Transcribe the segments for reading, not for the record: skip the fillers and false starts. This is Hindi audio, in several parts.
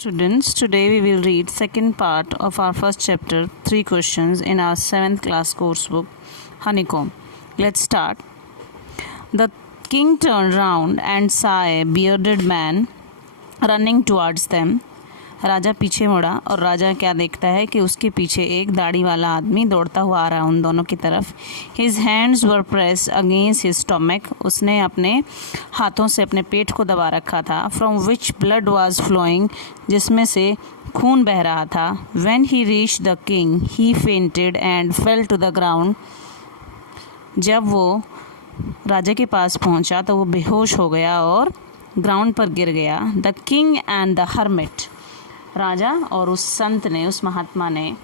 Students, today we will read second part of our first chapter, 3 questions in our 7th class coursebook, Honeycomb. Let's start. The king turned round and saw a bearded man running towards them. राजा पीछे मुड़ा और राजा क्या देखता है कि उसके पीछे एक दाढ़ी वाला आदमी दौड़ता हुआ आ रहा है उन दोनों की तरफ. His hands were pressed against his stomach. उसने अपने हाथों से अपने पेट को दबा रखा था. From which blood was flowing, जिसमें से खून बह रहा था. When he reached the king, he fainted and fell to the ground. जब वो राजा के पास पहुंचा तो वो बेहोश हो गया और ग्राउंड पर गिर गया. The king and the hermit, राजा और उस संत ने, उस महात्मा ने,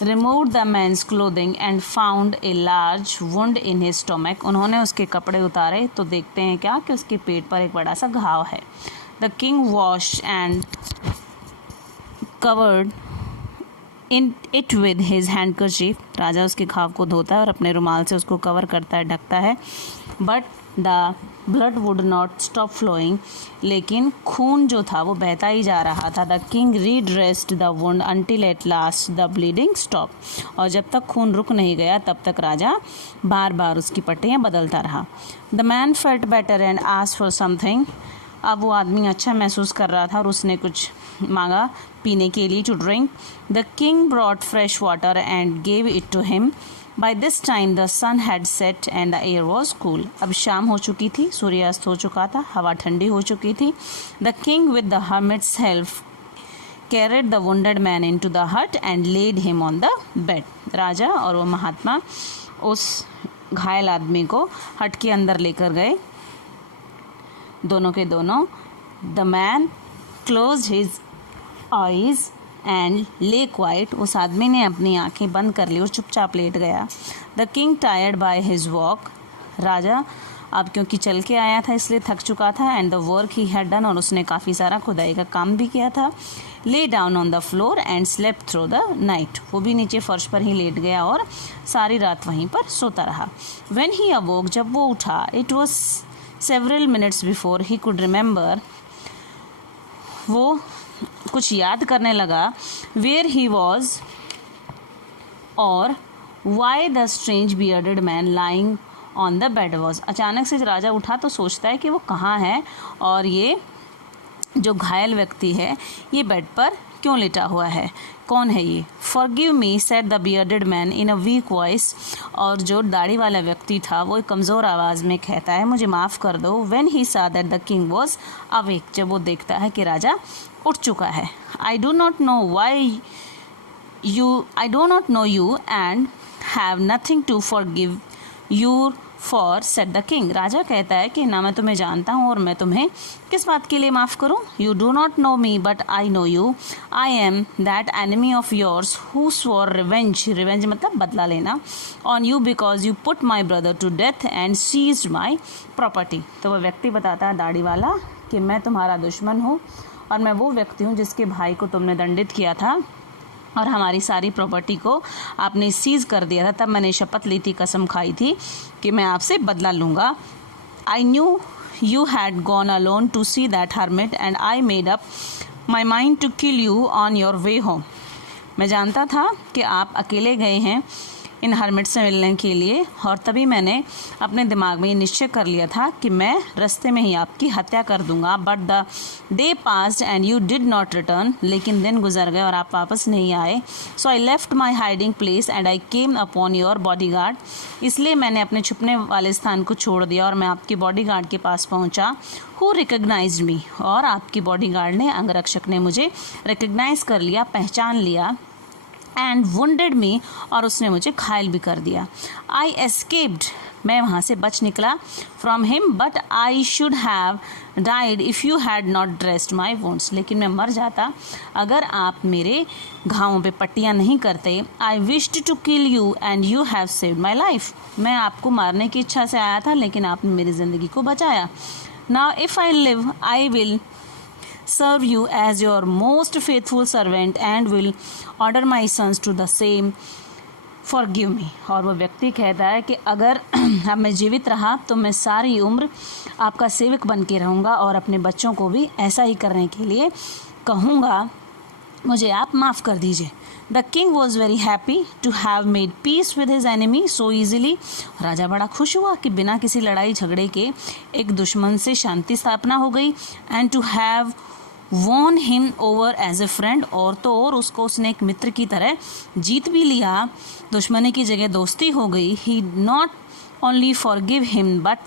removed the man's clothing and found a large wound in his stomach. उन्होंने उसके कपड़े उतारे तो देखते हैं क्या कि उसके पेट पर एक बड़ा सा घाव है. The king washed and covered in it with his handkerchief. राजा उसके घाव को धोता है और अपने रुमाल से उसको कवर करता है, ढकता है. But the blood would not stop flowing. लेकिन खून जो था वो बहता ही जा रहा था. The king redressed the wound until at last the bleeding stopped. और जब तक खून रुक नहीं गया तब तक राजा बार बार उसकी पट्टियाँ बदलता रहा. The man felt better and asked for something. अब वो आदमी अच्छा महसूस कर रहा था और उसने कुछ मांगा पीने के लिए, to drink. The king brought fresh water and gave it to him. By this time the sun had set and the air was cool. अब शाम हो चुकी थी, सूर्यास्त हो चुका था, हवा ठंडी हो चुकी थी. The king with the hermit's help carried the wounded man into the hut and laid him on the bed. राजा और वो महात्मा उस घायल आदमी को हट के अंदर लेकर गए, दोनों के दोनों. The man closed his eyes and ले क्वाइट. उस आदमी ने अपनी आंखें बंद कर ली और चुपचाप लेट गया. The king tired by his walk. राजा अब क्योंकि चल के आया था इसलिए थक चुका था. And the work he had done, और उसने काफ़ी सारा खुदाई का काम भी किया था. Lay down on the floor and slept through the night. वो भी नीचे फर्श पर ही लेट गया और सारी रात वहीं पर सोता रहा. व्हेन ही अवोक, जब वो उठा, it was several minutes before he could remember, वो कुछ याद करने लगा, वेयर ही वॉज और why the strange bearded man lying on the bed was. अचानक से राजा उठा तो सोचता है कि वो कहाँ है और ये जो घायल व्यक्ति है ये बेड पर क्यों लेटा हुआ है, कौन है ये. Forgive me said the bearded man in a week voice. और जो दाढ़ी वाला व्यक्ति था वो एक कमज़ोर आवाज़ में कहता है, मुझे माफ़ कर दो. When he saw that the king was awake, जब वो देखता है कि राजा उठ चुका है. I do not know you and have nothing to forgive you for said the king. राजा कहता है कि ना मैं तुम्हें जानता हूँ और मैं तुम्हें किस बात के लिए माफ़ करूँ. You do not know me but I know you. I am that enemy of yours who swore revenge. Revenge मतलब बदला लेना. On you because you put my brother to death and seized my property. तो वह व्यक्ति बताता है, दाढ़ी वाला, कि मैं तुम्हारा दुश्मन हूँ और मैं वो व्यक्ति हूँ जिसके भाई को तुमने दंडित किया था और हमारी सारी प्रॉपर्टी को आपने सीज़ कर दिया था. तब मैंने शपथ ली थी, कसम खाई थी कि मैं आपसे बदला लूँगा. I knew you had gone alone to see that hermit and I made up my mind to kill you on your way home. मैं जानता था कि आप अकेले गए हैं इन हर्मिट से मिलने के लिए और तभी मैंने अपने दिमाग में ये निश्चय कर लिया था कि मैं रास्ते में ही आपकी हत्या कर दूंगा. But the day passed and you did not return. लेकिन दिन गुजर गए और आप वापस नहीं आए. So I left my hiding place and I came upon your bodyguard. इसलिए मैंने अपने छुपने वाले स्थान को छोड़ दिया और मैं आपकी बॉडी गार्ड के पास पहुंचा. हु रिकग्नाइज्ड मी, और आपकी बॉडी गार्ड ने, अंगरक्षक ने मुझे रिकग्नाइज कर लिया, पहचान लिया. एंड वुंडेड मी, और उसने मुझे घायल भी कर दिया. आई एस्केप्ड, मैं वहाँ से बच निकला. From him but I should have died if you had not dressed my wounds. लेकिन मैं मर जाता अगर आप मेरे घावों पे पट्टियाँ नहीं करते. I wished to kill you and you have saved my life. मैं आपको मारने की इच्छा से आया था लेकिन आपने मेरी ज़िंदगी को बचाया. Now if I live I will serve you as your most faithful servant and will order my sons to the same. Forgive me. और वो व्यक्ति कहता है कि अगर अब मैं जीवित रहा तो मैं सारी उम्र आपका सेवक बन के रहूँगा और अपने बच्चों को भी ऐसा ही करने के लिए कहूँगा, मुझे आप माफ़ कर दीजिए। The king was very happy to have made peace with his enemy so easily. राजा बड़ा खुश हुआ कि बिना किसी लड़ाई झगड़े के एक दुश्मन से शांति स्थापना हो गई। And to have won him over as a friend, और तो और उसको उसने एक मित्र की तरह जीत भी लिया, दुश्मनी की जगह दोस्ती हो गई। ही not only forgave him but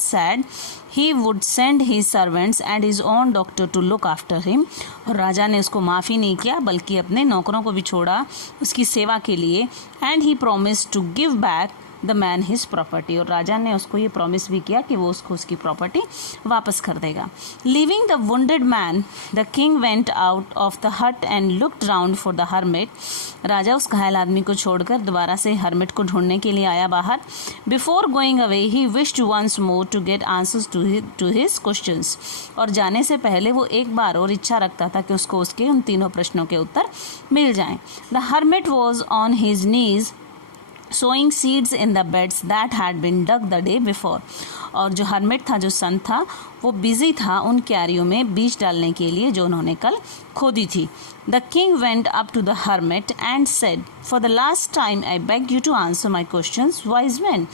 said he would send his servants and his own doctor to look after him। और राजा ने उसको माफ़ी नहीं किया बल्कि अपने नौकरों को भी छोड़ा उसकी सेवा के लिए। and he promised to give back the man his property, और राजा ने उसको ये प्रॉमिस भी किया कि वो उसको उसकी प्रॉपर्टी वापस कर देगा। Leaving the wounded man the king went out of the hut and looked round for the hermit. राजा उस घायल आदमी को छोड़कर दोबारा से हर्मिट को ढूंढने के लिए आया बाहर। Before going away he wished once more to get answers to his questions. और जाने से पहले वो एक बार और इच्छा रखता था कि उसको उसके उन तीनों प्रश्नों के उत्तर मिल जाएं। The hermit was on his knees sowing seeds in the beds that had been dug the day before। और जो हर्मिट था, जो संत था, वो बिजी था उन क्यारियों में बीज डालने के लिए जो उन्होंने कल खोदी थी। The king went up to the hermit and said for the last time I beg you to answer my questions wise man.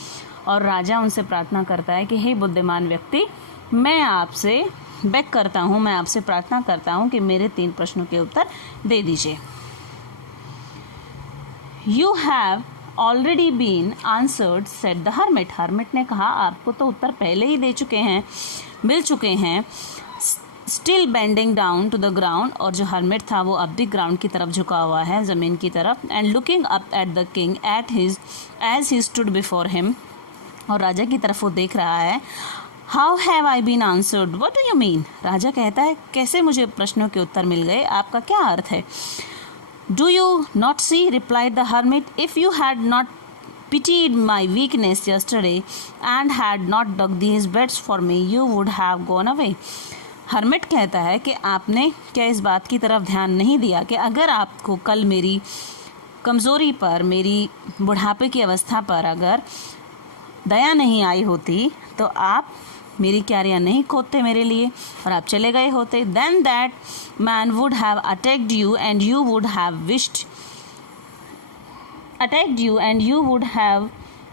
और राजा उनसे प्रार्थना करता है कि हे बुद्धिमान व्यक्ति, मैं आपसे बेग करता हूँ, मैं आपसे प्रार्थना करता हूँ कि मेरे 3 प्रश्नों के उत्तर दे दीजिए। You have already been answered said the hermit. Hermit ने कहा आपको तो उत्तर पहले ही दे चुके हैं, मिल चुके हैं। Still bending down to the ground, और जो हर्मिट था वो अब भी ग्राउंड की तरफ झुका हुआ है, ज़मीन की तरफ। And looking up at the king as he stood before him, और राजा की तरफ वो देख रहा है। How have I been answered, what do you mean. राजा कहता है कैसे मुझे प्रश्नों के उत्तर मिल गए, आपका क्या अर्थ है। Do you not see, replied the hermit, if you had not pitied my weakness yesterday and had not dug these beds for me, you would have gone away। Hermit कहता है कि आपने क्या इस बात की तरफ ध्यान नहीं दिया कि अगर आपको कल मेरी कमज़ोरी पर, मेरी बुढ़ापे की अवस्था पर अगर दया नहीं आई होती तो आप मेरी क्यारियाँ नहीं खोदते मेरे लिए और आप चले गए होते। Then that man would have attacked you and you would have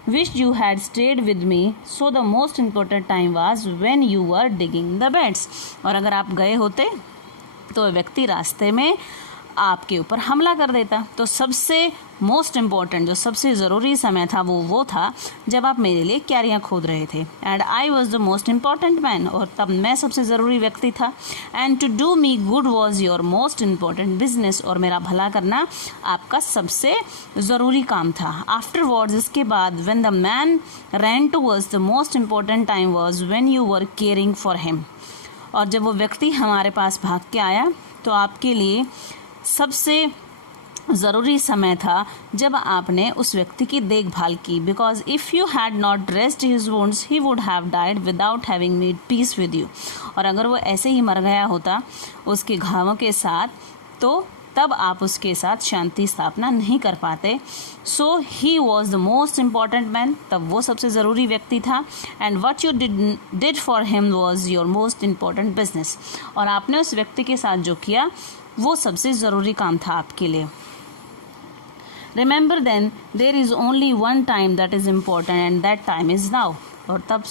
wished you had stayed with me, so the most important time was when you were digging the beds। और अगर आप गए होते तो व्यक्ति रास्ते में आपके ऊपर हमला कर देता। तो सबसे मोस्ट इम्पॉर्टेंट, जो सबसे ज़रूरी समय था वो था जब आप मेरे लिए क्यारियाँ खोद रहे थे। And I was the most important man, और तब मैं सबसे ज़रूरी व्यक्ति था। And to do me good was your most important business, और मेरा भला करना आपका सबसे ज़रूरी काम था। आफ्टर वर्ड्स, इसके बाद, when the man rain towards the most important time was when you were caring for him. और जब वो व्यक्ति हमारे पास भाग के आया तो आपके लिए सबसे ज़रूरी समय था जब आपने उस व्यक्ति की देखभाल की। Because if you had not dressed his wounds he would have died without having made peace with you. और अगर वो ऐसे ही मर गया होता उसके घावों के साथ, तो तब आप उसके साथ शांति स्थापना नहीं कर पाते। So he was the most important man, तब वो सबसे ज़रूरी व्यक्ति था। And what you did for him was your most important business, और आपने उस व्यक्ति के साथ जो किया वो सबसे ज़रूरी काम था आपके लिए। Remember then there is only one time that is important and that time is now. और तब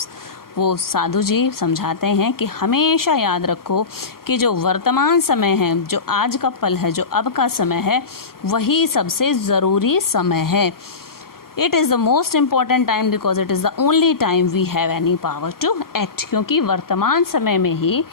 वो साधु जी समझाते हैं कि हमेशा याद रखो कि जो वर्तमान समय है, जो आज का पल है, जो अब का समय है, वही सबसे ज़रूरी समय है। It is the most important time because it is the only time we have any power to act. क्योंकि वर्तमान समय में ही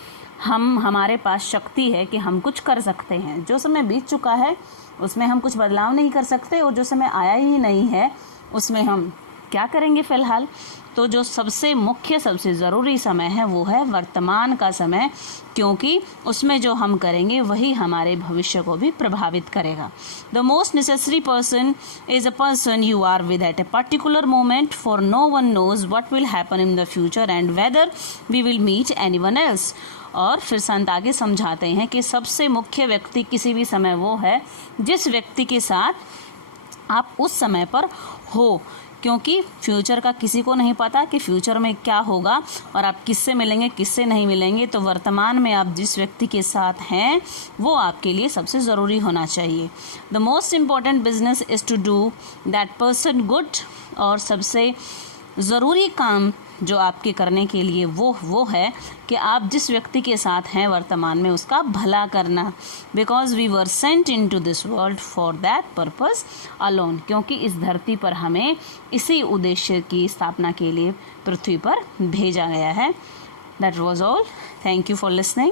हमारे पास शक्ति है कि हम कुछ कर सकते हैं। जो समय बीत चुका है उसमें हम कुछ बदलाव नहीं कर सकते, और जो समय आया ही नहीं है उसमें हम क्या करेंगे फ़िलहाल। तो जो सबसे मुख्य, सबसे ज़रूरी समय है वो है वर्तमान का समय, क्योंकि उसमें जो हम करेंगे वही हमारे भविष्य को भी प्रभावित करेगा। The most necessary person is a person you are with at a particular moment, for no one knows what will happen in the future and whether we will meet anyone else. और फिर संत आगे समझाते हैं कि सबसे मुख्य व्यक्ति किसी भी समय वो है जिस व्यक्ति के साथ आप उस समय पर हो, क्योंकि फ्यूचर का किसी को नहीं पता कि फ्यूचर में क्या होगा और आप किससे मिलेंगे किससे नहीं मिलेंगे। तो वर्तमान में आप जिस व्यक्ति के साथ हैं वो आपके लिए सबसे ज़रूरी होना चाहिए। The most important business is to do that person good, और सबसे ज़रूरी काम जो आपके करने के लिए वो है कि आप जिस व्यक्ति के साथ हैं वर्तमान में उसका भला करना। Because we were sent into this world for that purpose alone, क्योंकि इस धरती पर हमें इसी उद्देश्य की स्थापना के लिए पृथ्वी पर भेजा गया है। That was all. Thank you for listening.